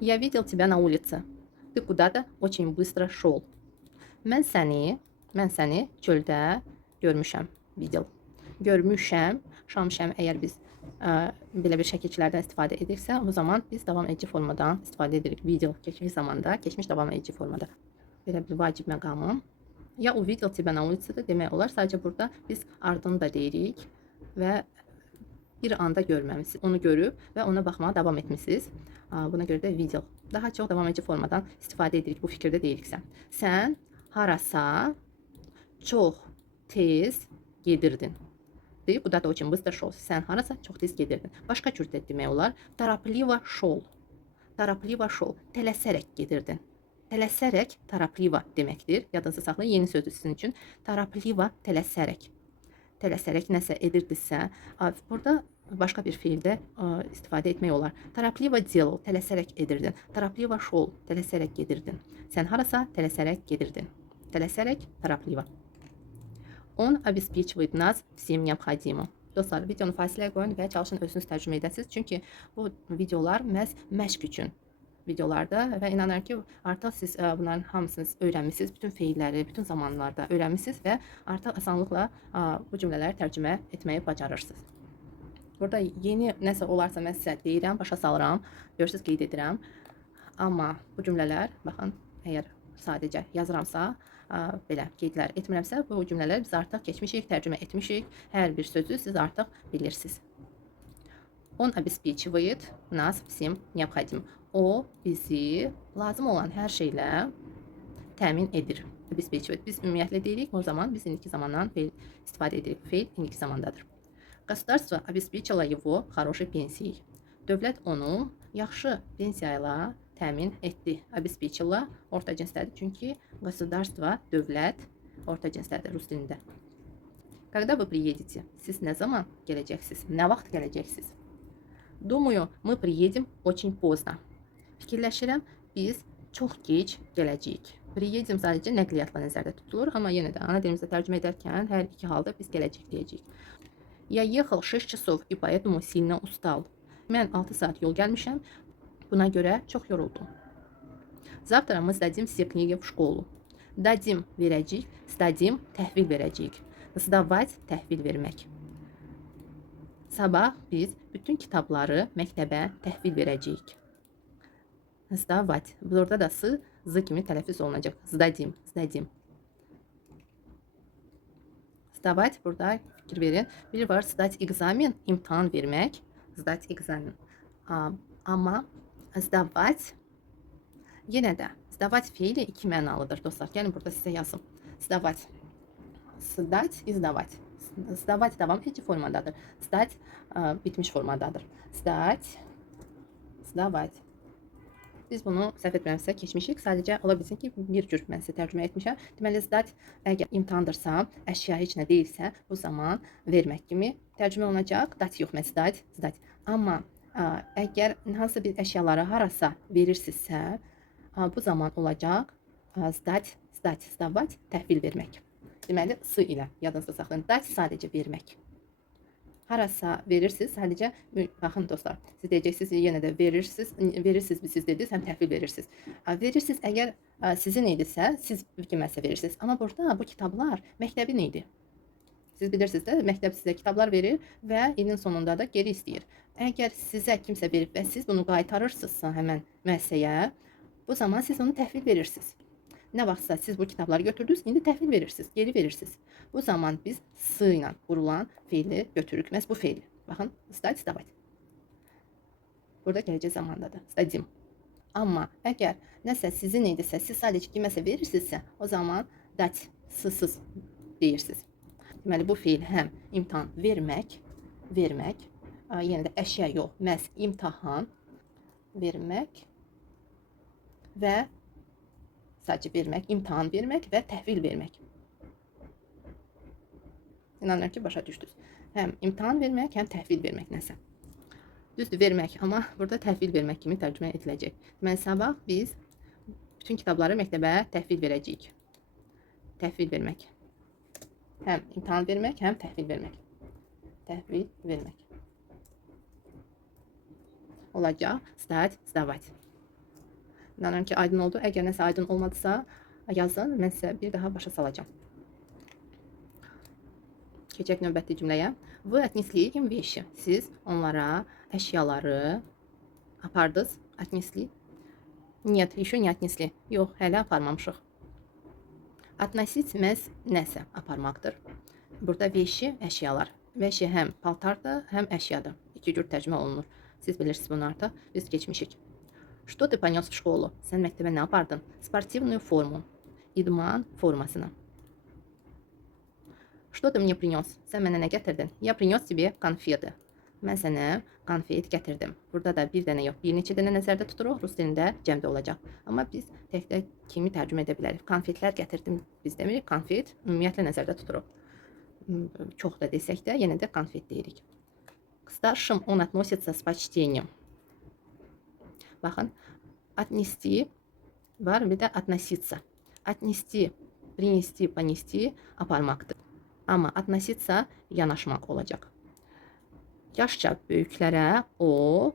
Я видел тебя на улице. Ты kуда-то очень bыстro шел. Mən səni, mən səni çöldə görmüşəm, video. Görmüşəm, şamışəm əgər biz belə bir şəkillərdən istifadə edirsə, o zaman biz davam edici formadan istifadə edirik. Video keçmiş zamanda, keçmiş davam edici formada. Belə bir vacib məqamı. Ya увидел тебя на улице də demək olar. Sadəcə burada biz ardını da deyirik və bir anda görməmisiniz. Onu görüb və ona baxmağa davam etmisiniz. Buna görə də video. Daha çox davam edici formadan istifadə edirik bu fikirdə deyiriksə. Sən harasa çox tez gedirdin. Deyib, kуда-то очень быстро шел. Sən harasa çox tez gedirdin. Başqa cür də demək olar. Торопливо шел. Торопливо шел. Tələsərək gedirdin. Tələsərək торопливо deməkdir. Yadınızda saxlayın, yeni sözdür sizin üçün. Торопливо tələsərək. Tələsərək nəsə edirdisə, burada başqa bir feildə istifadə etmək olar. Торопливо делал, tələsərək edirdin. Торопливо шел, tələsərək gedirdin. Sən harasa tələsərək gedirdin. Tələsərək, торопливо. Он обеспечивает нас всем необходимым. Dostlar, videonu fasiləyə qoyun və çalışın özünüz tərcümə edəsiniz. Çünki bu videolar məhz məşq üçün videolarda və inanıram ki, artıq siz bunların hamısını öyrənmisiniz. Bütün feilləri, bütün zamanlarda öyrənmisiniz və artıq asanlıqla bu cümlələri tərcümə etməyi bacarırsınız. Burada yeni nəsə olarsa mən sizə deyirəm, başa salıram, görürsünüz, qeyd edirəm. Amma bu cümlələr, baxın, əgər sadəcə yazıramsa, belə qeydlər etmirəmsə, bu cümlələri biz artıq keçmişik, tərcümə etmişik. Hər bir sözü siz artıq bilirsiniz. Он обеспечивает нас всем необходимым. O bizi lazım olan hər şeylə təmin edir. Обеспечивает. Biz ümumiyyətlə deyirik, o zaman biz indiki zamandan feil istifadə edirik. Feil indiki zamandadır. Государство обеспечило его хорошей пенсией. Dövlət onu yaxşı pensiya ilə təmin etdi. Обеспечило orta cinsdədir. Çünki государство, dövlət orta cinsdədir rus dilində. Когда вы приедете? Siz nə zaman gələcəksiniz? Nə vaxt gələcəksiniz? Думаю, мы приедем очень поздно. Fikirləşirəm, biz çox gec gələcəyik. Приедем sadəcə nəqliyyatla nəzərdə tutulur, amma yenə də ana dilimizdə tərcümə edərkən hər iki halda biz gələcək deyəcəyik. Я ехал 6 часов и поэтому сильно устал. Mən 6 saat yol gəlmişəm, buna görə çox yoruldum. Завтра мы сдадим все книги в школу. Dadim verəcəyik, sdadim təhvil verəcəyik. Sdavать təhvil vermək. Sabah biz bütün kitabları məktəbə təhvil verəcəyik. Sdavать. Burada da s, z kimi tələffüz olunacaq. Sdadim, sdadim. Sdavать, burada fikir verin. Bir var sdать экзамен, imtahan vermək. Sdать экзамен. Amma sdavать yenə də sdavать feili iki mənalıdır dostlar. Gəlin burada sizə yazım. Sdavать. Sdать и sdavать. Sdavать davam edici formadadır. Sdать bitmiş formadadır. Sdать, sdavать. Biz bunu səhv etmirəmsə keçmişik. Sadəcə ola bilsin ki, bir cür mən sizə tərcümə etmişəm. Deməli, sdать əgər imtahandırsa, əşya heç nə deyilsə, bu zaman vermək kimi tərcümə olunacaq. Dать yox, mən sdать, sdать. Amma əgər hansısa bir əşyaları harasa verirsinizsə, bu zaman olacaq sdать, sdать, sdavать, təhvil vermək. Deməli, s ilə yadınızda saxlayın. Dать sadəcə vermək. Harasa verirsiniz, sadəcə, baxın dostlar, siz deyəcəksiniz, yenə də verirsiniz, siz dediniz, həm təhvil verirsiniz. Verirsiniz, əgər sizin idisə, siz kiməsə verirsiniz. Amma burada bu kitablar məktəbin idi. Siz bilirsiniz də, məktəb sizə kitablar verir və ilin sonunda da geri istəyir. Əgər sizə kimsə verib və siz bunu qaytarırsınızsa həmən müəssisəyə, bu zaman siz onu təhvil verirsiniz. Nə vaxtsa siz bu kitabları götürdünüz, indi təhvil verirsiniz, geri verirsiniz. Bu zaman biz s ilə qurulan feili götürürük. Məhz bu feil. Baxın, sdать, sdavать. Burada gələcək zamandadır. Sdadim. Amma əgər nəsə sizin idisə, siz sadəcə kiməsə verirsinizsə, o zaman dать, s-sız deyirsiniz. Deməli, bu feil həm imtahan vermək, yenə də əşya yox, məhz imtahan vermək və sadəcə vermək, imtahan vermək və təhvil vermək. İnanıram ki, başa düşdünüz. Həm imtahan vermək, həm təhvil vermək nəsə. Düzdür, vermək, amma burada təhvil vermək kimi tərcümə ediləcək. Deməli, sabah biz bütün kitabları məktəbə təhvil verəcəyik. Təhvil vermək. Həm imtahan vermək, həm təhvil vermək. Təhvil vermək. Olacaq, sdать, sdavать. İnanıyorum ki aydın oldu. Əgər nəsə aydın olmadısa yazın. Mən sizə bir daha başa salacağım. Keçək növbəti cümləyə. Вы отнесли им вещи. Siz onlara əşyaları apardınız. Отнесли. Нет, еще не отнесли. Yox, hələ aparmamışıq. Относить məhz nəsə aparmaqdır. Burada vişi əşyalar. Vişi həm paltardır, həm əşyadır. İki cür tərcümə olunur. Siz bilirsiniz bunu artıq. Biz keçmişik. Что ты понес в школу? Sən məktəbə nə apardın? Спортивную форму. İdman formasını. Что ты мне принес? Sən mənə nə gətirdin? Я принес тебе конфеты. Mən sənə konfet gətirdim. Burada da bir dənə yox, bir neçə dənə nəzərdə tuturuq. Rus dilində cəmdə olacaq. Amma biz təkdə kimi tərcümə edə bilərik. Konfetlər gətirdim biz demirik. Konfet ümumiyyətlə nəzərdə tuturuq. Çox da desək də yenə də konfet deyirik. К старшим он относится с почтением. Baxın, отнести var, bir də относиться. Отнести, принести, понести aparmaqdır. Amma относиться yanaşmaq olacaq. Yaşca böyüklərə o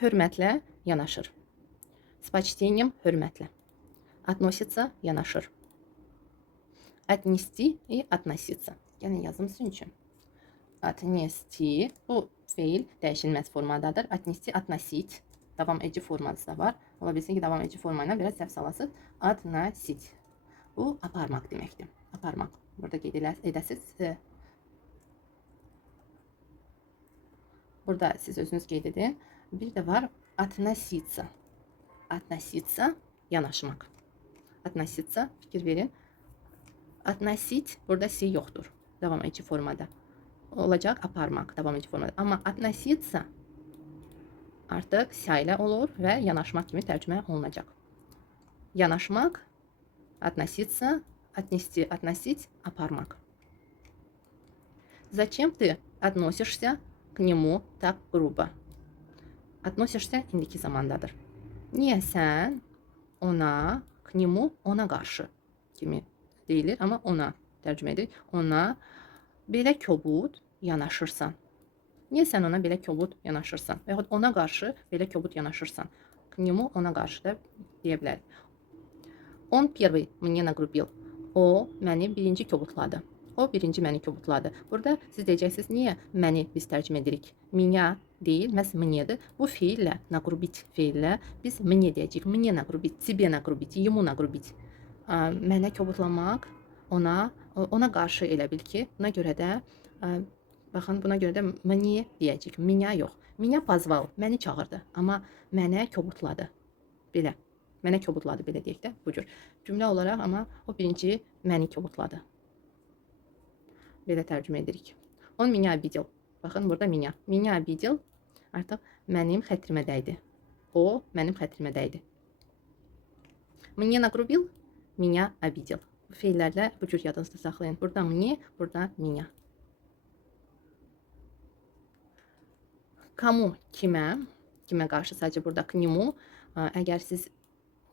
hörmətlə yanaşır. С почтением hörmətlə. Относится yanaşır. Отнести и относиться. Yəni yazım sizin üçün. Отнести bu feil dəyişilməz formadadır. Отнести, относить davam edici forması da var. Ola bilsin ki davam edici formayla biraz səhv salasınız. Относить. Bu aparmaq deməkdir. Aparmaq. Burada qeyd edəsiniz. Burada siz özünüz qeyd edin. Bir də var относиться. Относиться yanaşmaq. Относиться fikir verin. Относить burada si yoxdur. Davam edici formada. Olacaq aparmaq davam edici formada. Amma относиться artıq sia ilə olur və yanaşmaq kimi tərcümə olunacaq. Yanaşmaq, относиться, отнести, относить, aparmaq. Зачем ты относишься к нему так грубо? Относишься indiki zamandadır. Niyə sən ona, к нему, ona qarşı kimi deyilir, amma ona tərcümə edilir. Ona belə kobud yanaşırsan. Niyə sən ona belə kobud yanaşırsan? Və yaxud ona qarşı belə kobud yanaşırsan. К нему, ona qarşı da deyə bilərik. Он первый мне нагрубил. O məni birinci kobudladı. O birinci məni kobudladı. Burada siz deyəcəksiniz, niyə məni biz tərcümə edirik? Меня deyil, məhz mniedir. Bu feillə, nagrubit feillə biz мне deyəcəyik. Мне нагрубить, тебе нагрубить, ему нагрубить. Mənə kobudlamaq, ona qarşı elə bil ki, buna görə də baxın, buna görə də мне deyəcəyik. Меня yox. Меня позвал, məni çağırdı, amma mənə kobudladı. Belə. Mənə kobudladı, belə deyək də, bu cür. Cümlə olaraq, amma o birinci məni kobudladı. Belə tərcümə edirik. Он меня обидел. Baxın, burada меня. Меня обидел artıq mənim xətrimə dəydi. O mənim xətrimə dəydi. Мне нагрубил, меня обидел. Bu feillərlə bu cür yadınızda saxlayın. Burada мне, burada меня. Кому, kimə? Kimə qarşı sadəcə burada к нему. Əgər siz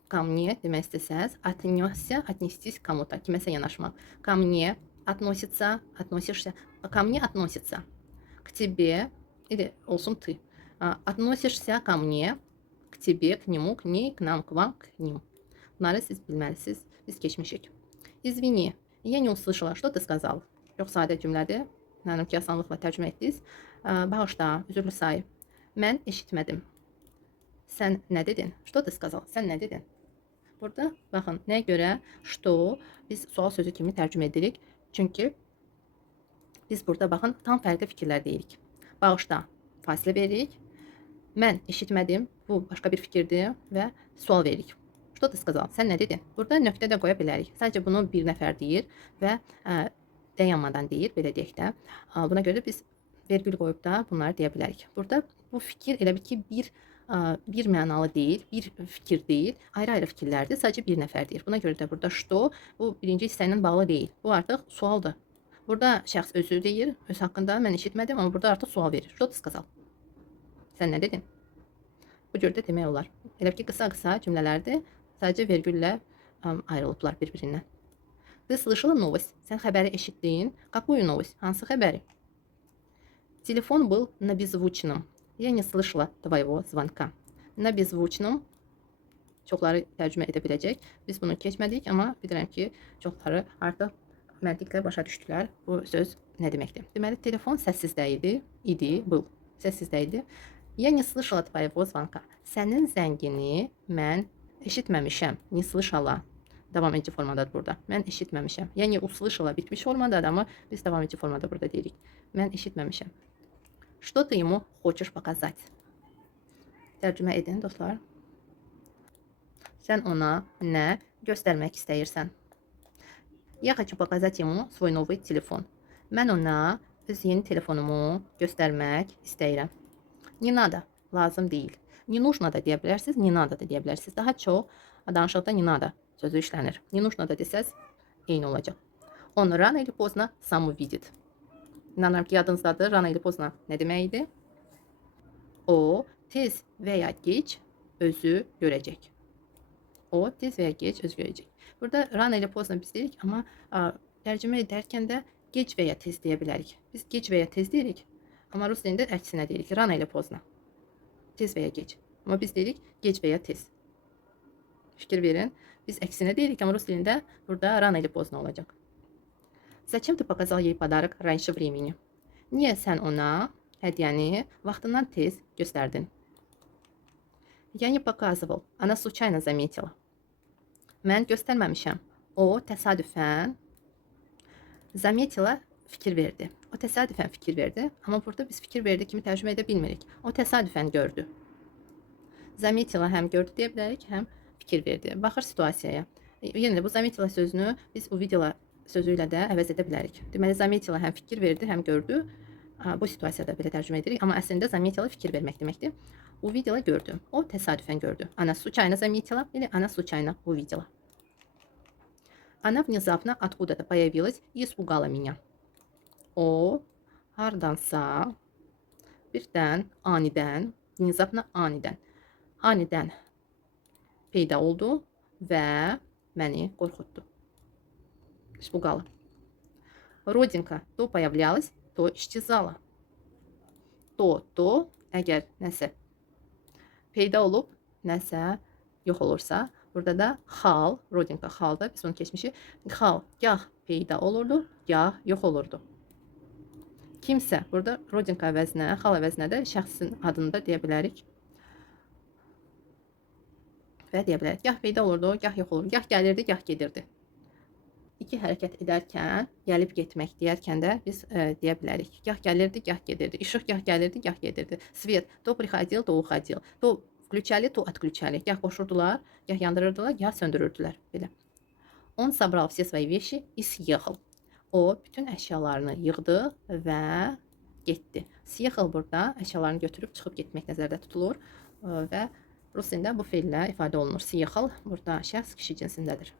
ко мне demək istəsəz, отнесся, отнестись к кому-то, kiməsə yanaşmaq. Ко мне относится, относишься, ко мне относится, к тебе, или olsun ты. Относишься ко мне, к тебе, к нему, к ней, к нам, к вам, к ним. Bunları siz bilməlisiniz, biz keçmişik. Извини, я не услышала, что ты сказал. Çox sadə cümlədir. Mənim ki, asanlıqla tərcümə etdiniz. Bağışla, üzürlü say. Mən eşitmədim. Sən nə dedin? Что ты сказал? Sən nə dedin? Burada baxın, nəyə görə что biz sual sözü kimi tərcümə edirik? Çünki biz burada baxın, tam fərqli fikirlər deyirik. Bağışla, fasilə veririk. Mən eşitmədim, bu başqa bir fikirdir və sual veririk. Что ты сказал? Sən nə dedin? Burada nöqtə də qoya bilərik. Sadəcə bunu bir nəfər deyir və dayanmadan deyir, belə deyək də. Buna görə də biz vergül qoyub da bunları deyə bilərik. Burada bu fikir elə bil ki, bir mənalı deyil, bir fikir deyil, ayrı-ayrı fikirlərdir. Sadəcə bir nəfər deyir. Buna görə də burada что bu birinci hissə ilə bağlı deyil. Bu artıq sualdır. Burada şəxs özü deyir, öz haqqında mən eşitmədim, amma burada artıq sual verir. Что ты сказал? Sən nə dedin? Bu cür də demək olar. Elə ki, qısa-qısa cümlələrdir. Sadəcə vergüllə ayrılıblar bir-birindən. Ты слышала новость? Sən xəbəri eşitdin. Какую новость? Hansı xəbəri? Telefon был на беззвучном. Я не слышала твоего звонка. Na bezзвучном çoxları tərcümə edə biləcək. Biz bunu keçmədik, amma bilirəm ki, çoxları artıq məntiqlə başa düşdülər bu söz nə deməkdir. Deməli, telefon səssizdə idi, был. Səssizdə idi. Я не слышала твоего звонка. Sənin zəngini mən eşitməmişəm. Не слышала. Davam edici formadadır burada. Mən eşitməmişəm. Я не услышала bitmiş formadadır, amma biz davam edici formada burada deyirik. Mən eşitməmişəm. Что ты ему хочешь показать? Tərcümə edin, dostlar. Sən ona nə göstərmək istəyirsən? Я хочу показать ему свой новый телефон. Mən ona öz yeni telefonumu göstərmək istəyirəm. Не надо, lazım deyil. Не нужно da deyə bilərsiniz, не надо da deyə bilərsiniz. Daha çox danışıqda не надо sözü işlənir. Не нужно da desəz eyni olacaq. Он рано или поздно сам увидит. İnanıram ki, yadınızdadır. Rano или поздно nə demək idi? O tez və ya gec özü görəcək. O tez və ya gec özü görəcək. Burada rano ilə pozdno biz deyirik, amma tərcümə edərkən də gec və ya tez deyə bilərik. Biz gec və ya tez deyirik, amma rus dilində əksinə deyirik. Rano ilə pozdno. Tez və ya gec. Amma biz deyirik gec və ya tez. Fikir verin. Biz əksinə deyirik, amma rus dilində burada rano ilə pozdno olacaq. Zачем ты показал ей подарок раньше времени? Niyə sən ona hədiyyəni vaxtından tez göstərdin? Я не показывал. Она случайно заметила. Mən göstərməmişəm. O təsadüfən zametila fikir verdi. O təsadüfən fikir verdi. Amma burada biz fikir verdi kimi tərcümə edə bilmirik. O təsadüfən gördü. Zametila həm gördü deyə bilərik, həm fikir verdi. Baxır situasiyaya. Yenə də bu zametila sözünü biz увидела sözü ilə də əvəz edə bilərik. Deməli, zametila həm fikir verdi, həm gördü. Bu situasiyada belə tərcümə edirik. Amma əslində zametila fikir vermək deməkdir. Увидела gördü. O təsadüfən gördü. Она случайно заметила или она случайно увидела. Она внезапно откуда-то появилась и испугала меня. O hardansa birdən, anidən, внезапно anidən peyda oldu və məni qorxutdu. Испугала. Родинка то появлялась, то исчезала. То əgər nəsə peyda olub, nəsə yox olursa, burada da xal, rodinka xalda, biz onu keçmişik. Xal gah peyda olurdu, gah yox olurdu. Kimsə, burada rodinka əvəzinə, xal əvəzinə də şəxsin adını da deyə bilərik. Və deyə bilərik, gah peyda olurdu, gah yox olurdu, gah gəlirdi, gah gedirdi. İki hərəkət edərkən, gəlib getmək deyərkən də biz deyə bilərik. Gah gəlirdi, gah gedirdi. İşıq gah gəlirdi, gah gedirdi. Свет то приходил, то уходил. То включали, то отключали. Gah qoşurdular, gah yandırırdılar, gah söndürürdülər. Belə. Он собрал все свои вещи и съехал. O bütün əşyalarını yığdı və getdi. Съехал burada əşyalarını götürüb çıxıb getmək nəzərdə tutulur və rus dilində bu feillə ifadə olunur. Съехал burada şəxs kişi cinsindədir.